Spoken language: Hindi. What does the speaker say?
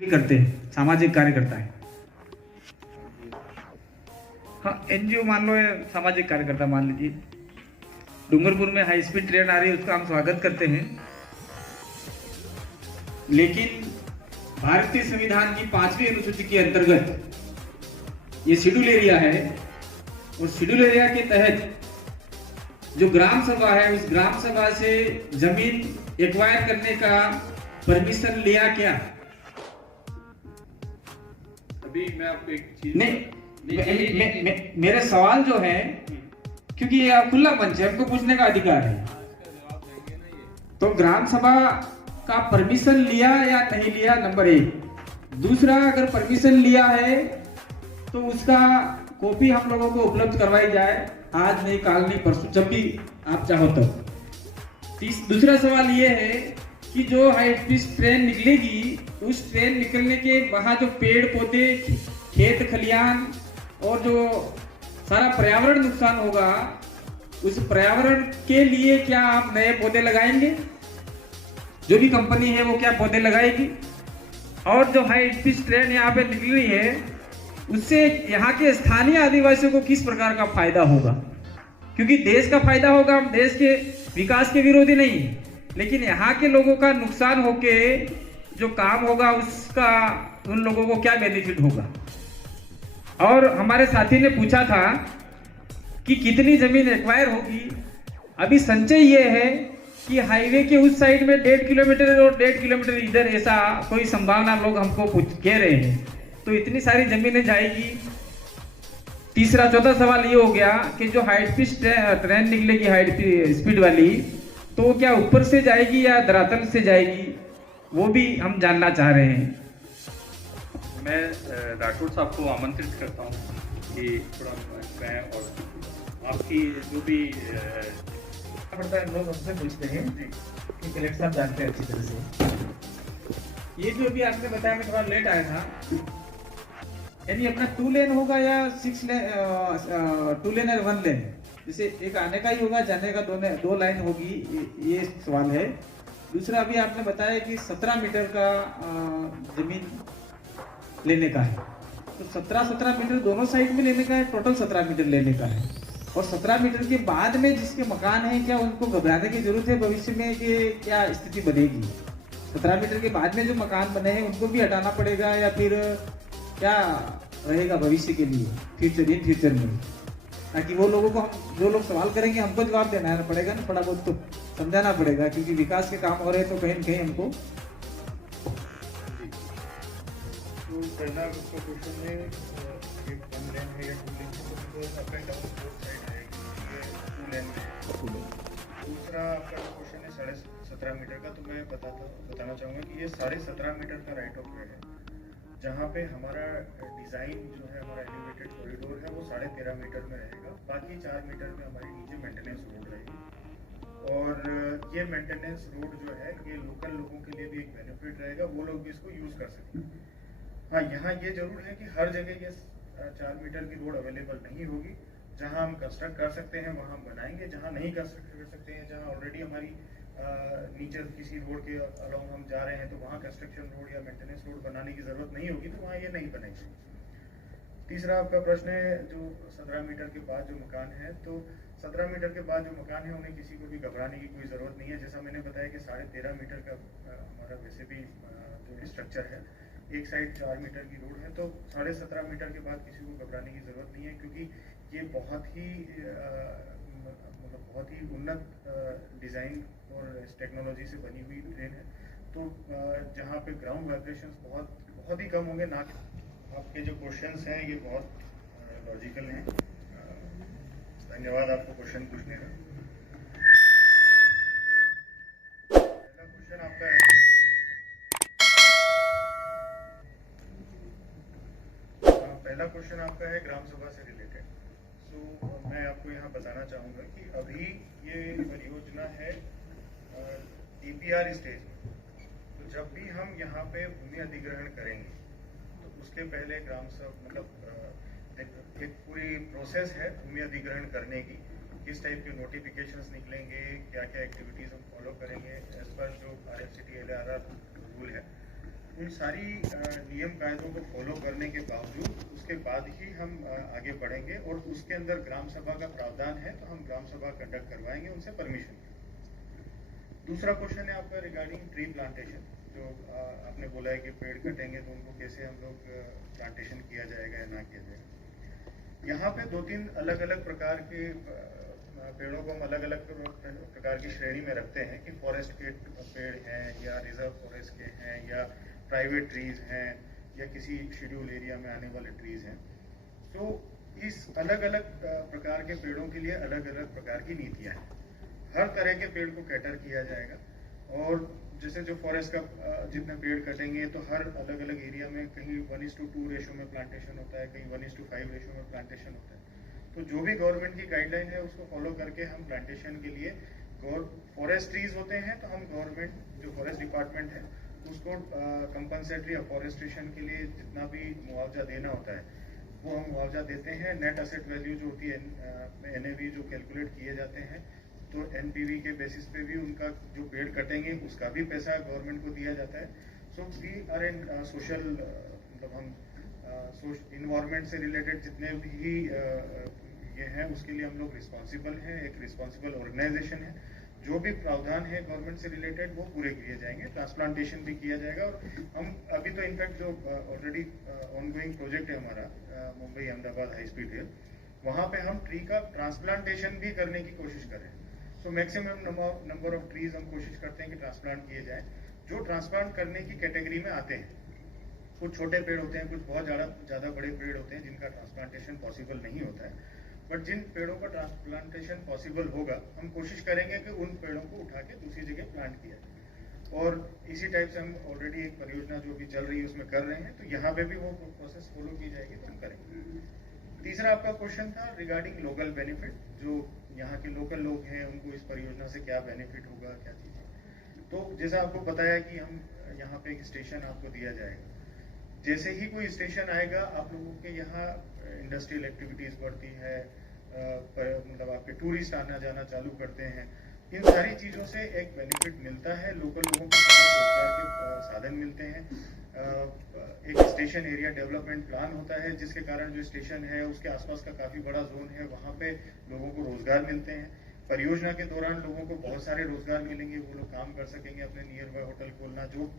भी करते हैं, सामाजिक कार्यकर्ता है। हाँ, एनजीओ मान लो या सामाजिक कार्यकर्ता मान लीजिए। डूंगरपुर में हाई स्पीड ट्रेन आ रही है, उसका हम स्वागत करते हैं, लेकिन भारतीय संविधान की 5वीं अनुसूची के अंतर्गत ये शेड्यूल एरिया है, और शेड्यूल एरिया के तहत जो ग्राम सभा है, उस ग्राम सभा से जमीन एक्वायर करने का परमिशन लिया क्या? अभी मैं आपको एक चीज नहीं, मेरे सवाल जो है, क्योंकि ये खुला मंच है, हमको पूछने का अधिकार है, तो ग्राम सभा का परमिशन लिया या नहीं लिया, नंबर 1। दूसरा, अगर परमिशन लिया है तो उसका कॉपी हम लोगों को उपलब्ध करवाई जाए, आज नहीं, काल नहीं, परसों, जब भी आप चाहो तब। दूसरा सवाल ये है कि जो हाई स्पीड ट्रेन निकलेगी, उस ट्रेन निकलने के वहां जो पेड़ पौधे, खेत खलियान और जो सारा पर्यावरण नुकसान होगा, उस पर्यावरण के लिए क्या आप नए पौधे लगाएंगे? जो भी कंपनी है वो क्या पौधे लगाएगी? और जो हाई स्पीड ट्रेन यहाँ पे निकल रही है, उससे यहाँ के स्थानीय आदिवासियों को किस प्रकार का फायदा होगा? क्योंकि देश का फायदा होगा, हम देश के विकास के विरोधी नहीं, लेकिन यहाँ के लोगों का नुकसान होके जो काम होगा, उसका उन लोगों को क्या बेनिफिट होगा? और हमारे साथी ने पूछा था कि कितनी जमीन एक्वायर होगी। अभी संचय ये है कि हाईवे के उस साइड में 1.5 किलोमीटर और 1.5 किलोमीटर इधर, ऐसा कोई संभावना लोग हमको कह रहे हैं, तो इतनी सारी जमीनें जाएगी। तीसरा, चौथा सवाल ये हो गया कि जो हाई स्पीड ट्रेन निकलेगी, हाई स्पीड वाली, तो क्या ऊपर से जाएगी या धरातल से जाएगी, वो भी हम जानना चाह रहे हैं। मैं राठौड़ साहब को आमंत्रित करता हूँ कि थोड़ा मैं और आपकी जो भी पड़ता है, लोग हमसे पूछते हैं कि कलेक्टर साहब जानते हैं अच्छी तरह से। ये जो भी आपने बताया, मैं थोड़ा लेट आया था, यानी अपना 2 लेन होगा या 6 लेन, 2 लेन और 1 लेन, जैसे एक आने का ही होगा, जाने का 2 लाइन होगी, ये सवाल है। दूसरा, अभी आपने बताया कि 17 मीटर का जमीन लेने का है, तो 17 मीटर दोनों साइड में लेने का है, टोटल 17 मीटर लेने का है। और 17 मीटर के बाद में जिसके मकान है, क्या उनको घबराने की जरूरत है भविष्य में कि क्या स्थिति बनेगी? 17 मीटर के बाद में जो मकान बने हैं उनको भी हटाना पड़ेगा, या फिर क्या रहेगा भविष्य के लिए, फ्यूचर में? ताकि वो लोगों को, जो लोग सवाल करेंगे, हमको जवाब देना पड़ेगा ना, थोड़ा बहुत तो समझाना पड़ेगा, क्योंकि विकास के काम हो रहे हैं, तो कहीं न कहीं हमको। तो पहला आपका क्वेश्चन है, ये 1 लेन है या 2 लेन है, तो up and down both side आएगी, ये 2 लेन है। दूसरा आपका क्वेश्चन है 17.5 मीटर का, तो मैं बताना चाहूँगा कि ये 17.5 मीटर का राइट ऑफ वे है, जहाँ पे हमारा डिज़ाइन जो है, हमारा एलिवेटेड कॉरिडोर है, वो 13.5 मीटर में रहेगा। बाकी 4 मीटर में हमारी नीचे मेंटेनेंस रोड रहेगी, और ये मेंटेनेंस रोड जो है, ये लोकल लोगों के लिए भी एक बेनिफिट रहेगा, वो लोग भी इसको यूज़ कर सकें। हाँ, यहाँ ये जरूर है कि हर जगह ये 4 मीटर की रोड अवेलेबल नहीं होगी। जहाँ हम कंस्ट्रक्ट कर सकते हैं वहाँ हम बनाएंगे, जहाँ नहीं कंस्ट्रक्ट कर सकते हैं, जहाँ ऑलरेडी हमारी नीचे किसी रोड के अलोंग हम जा रहे हैं, तो वहाँ कंस्ट्रक्शन रोड या मेंटेनेंस रोड बनाने की जरूरत नहीं होगी, तो वहाँ ये नहीं बनेगी। तीसरा आपका प्रश्न है जो 17 मीटर के बाद जो मकान है, तो 17 मीटर के बाद जो मकान है, उन्हें किसी को भी घबराने की कोई ज़रूरत नहीं है। जैसा मैंने बताया कि 13.5 मीटर का हमारा वैसे भी जो स्ट्रक्चर है, एक साइड 4 मीटर की रोड है, तो 17.5 मीटर के बाद किसी को घबराने की ज़रूरत नहीं है, क्योंकि ये बहुत ही उन्नत डिज़ाइन और टेक्नोलॉजी से बनी हुई ट्रेन है। तो जहाँ पे ग्राउंड वाइब्रेशंस बहुत ही कम होंगे। ना आपके जो क्वेश्चंस हैं, ये बहुत लॉजिकल हैं। धन्यवाद आपको क्वेश्चन पूछने का। पहला क्वेश्चन आपका है, पहला क्वेश्चन आपका है ग्राम सभा से रिलेटेड। सो मैं आपको यहाँ बताना चाहूँगा कि अभी ये परियोजना है DPR स्टेज में। तो जब भी हम यहाँ पे भूमि अधिग्रहण करेंगे, तो उसके पहले ग्राम सभा एक पूरी प्रोसेस है भूमि अधिग्रहण करने की, किस टाइप के नोटिफिकेशंस निकलेंगे, क्या क्या एक्टिविटीज़ हम फॉलो करेंगे एज पर जो RFCT LRR रूल है। उन सारी नियम कायदों को फॉलो करने के बावजूद उसके बाद ही हम आगे बढ़ेंगे और उसके अंदर ग्राम सभा का प्रावधान है तो हम ग्राम सभा कंडक्ट करवाएंगे उनसे परमिशन। दूसरा क्वेश्चन है आपका रिगार्डिंग ट्री प्लांटेशन, जो आपने बोला है कि पेड़ कटेंगे तो उनको कैसे हम लोग प्लांटेशन किया जाएगा या ना किया जाएगा। यहाँ पे 2-3 अलग अलग प्रकार के पेड़ों को हम अलग अलग प्रकार की श्रेणी में रखते हैं कि फॉरेस्ट के पेड़ हैं या रिजर्व फॉरेस्ट के हैं या प्राइवेट ट्रीज हैं या किसी शेड्यूल एरिया में आने वाले ट्रीज हैं। तो इस अलग अलग प्रकार के पेड़ों के लिए अलग अलग प्रकार की नीतियां हैं। हर तरह के पेड़ को कैटर किया जाएगा और जैसे जो फॉरेस्ट का जितने पेड़ कटेंगे तो हर अलग अलग एरिया में कहीं 1:2 रेशो में प्लांटेशन होता है, कहीं 1:5 रेशो में प्लांटेशन होता है। तो जो भी गवर्नमेंट की गाइडलाइन है उसको फॉलो करके हम प्लांटेशन के लिए फॉरेस्ट ट्रीज होते हैं तो हम गवर्नमेंट जो फॉरेस्ट डिपार्टमेंट है उसको कंपनसेटरी अफॉरेस्टेशन के लिए जितना भी मुआवजा देना होता है वो हम मुआवजा देते हैं। नेट एसेट वैल्यू जो होती है NAV जो कैलकुलेट किए जाते हैं तो NPV के बेसिस पे भी उनका जो पेड़ कटेंगे उसका भी पैसा गवर्नमेंट को दिया जाता है। So we are in social मतलब हम इन्वायरमेंट से रिलेटेड जितने भी ये हैं उसके लिए हम लोग रिस्पॉन्सिबल हैं, एक रिस्पॉन्सिबल ऑर्गेनाइजेशन है। जो भी प्रावधान है गवर्नमेंट से रिलेटेड वो पूरे किए जाएंगे, ट्रांसप्लांटेशन भी किया जाएगा। और हम अभी तो इनफैक्ट जो ऑलरेडी ऑनगोइंग प्रोजेक्ट है हमारा Mumbai Ahmedabad high speed rail, वहाँ पे हम ट्री का ट्रांसप्लांटेशन भी करने की कोशिश कर रहे हैं। तो मैक्सिमम नंबर ऑफ ट्रीज हम कोशिश करते हैं कि ट्रांसप्लांट किए जाए जो ट्रांसप्लांट करने की कैटेगरी में आते हैं। कुछ छोटे पेड़ होते हैं, कुछ बहुत ज़्यादा बड़े पेड़ होते हैं जिनका ट्रांसप्लांटेशन पॉसिबल नहीं होता है। बट जिन पेड़ों का ट्रांसप्लांटेशन पॉसिबल होगा हम कोशिश करेंगे कि उन पेड़ों को उठा के दूसरी जगह प्लांट किया जाए। और इसी टाइप से हम ऑलरेडी एक परियोजना जो भी चल रही है उसमें कर रहे हैं, तो यहाँ पे भी वो प्रोसेस फॉलो की जाएगी तो हम करेंगे। तीसरा आपका क्वेश्चन था रिगार्डिंग लोकल बेनिफिट, जो यहाँ के लोकल लोग हैं उनको इस परियोजना से क्या बेनिफिट होगा, क्या चीज़ें। तो जैसा आपको बताया कि हम यहाँ पे एक स्टेशन आपको दिया जाएगा। जैसे ही कोई स्टेशन आएगा आप लोगों के यहाँ इंडस्ट्रियल एक्टिविटीज बढ़ती है, मतलब आपके टूरिस्ट आना जाना चालू करते हैं। इन सारी चीज़ों से एक बेनिफिट मिलता है, लोकल लोगों को रोजगार के साधन मिलते हैं। एक स्टेशन एरिया डेवलपमेंट प्लान होता है जिसके कारण जो स्टेशन है उसके आसपास का काफ़ी बड़ा जोन है, वहाँ पे लोगों को रोजगार मिलते हैं। परियोजना के दौरान लोगों को बहुत सारे रोजगार मिलेंगे, वो लोग काम कर सकेंगे, अपने नियर बाय होटल खोलना, जो